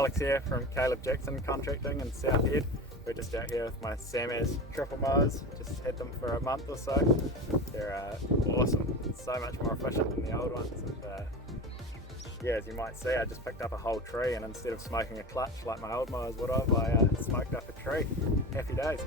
Alex here from Caleb Jackson Contracting in South Head. We're just out here with my SaMASZ Triple Mowers. Just had them for a month or so. They're awesome. So much more efficient than the old ones. And, yeah, as you might see, I just picked up a whole tree, and instead of smoking a clutch like my old mowers would have, I smoked up a tree. Happy days.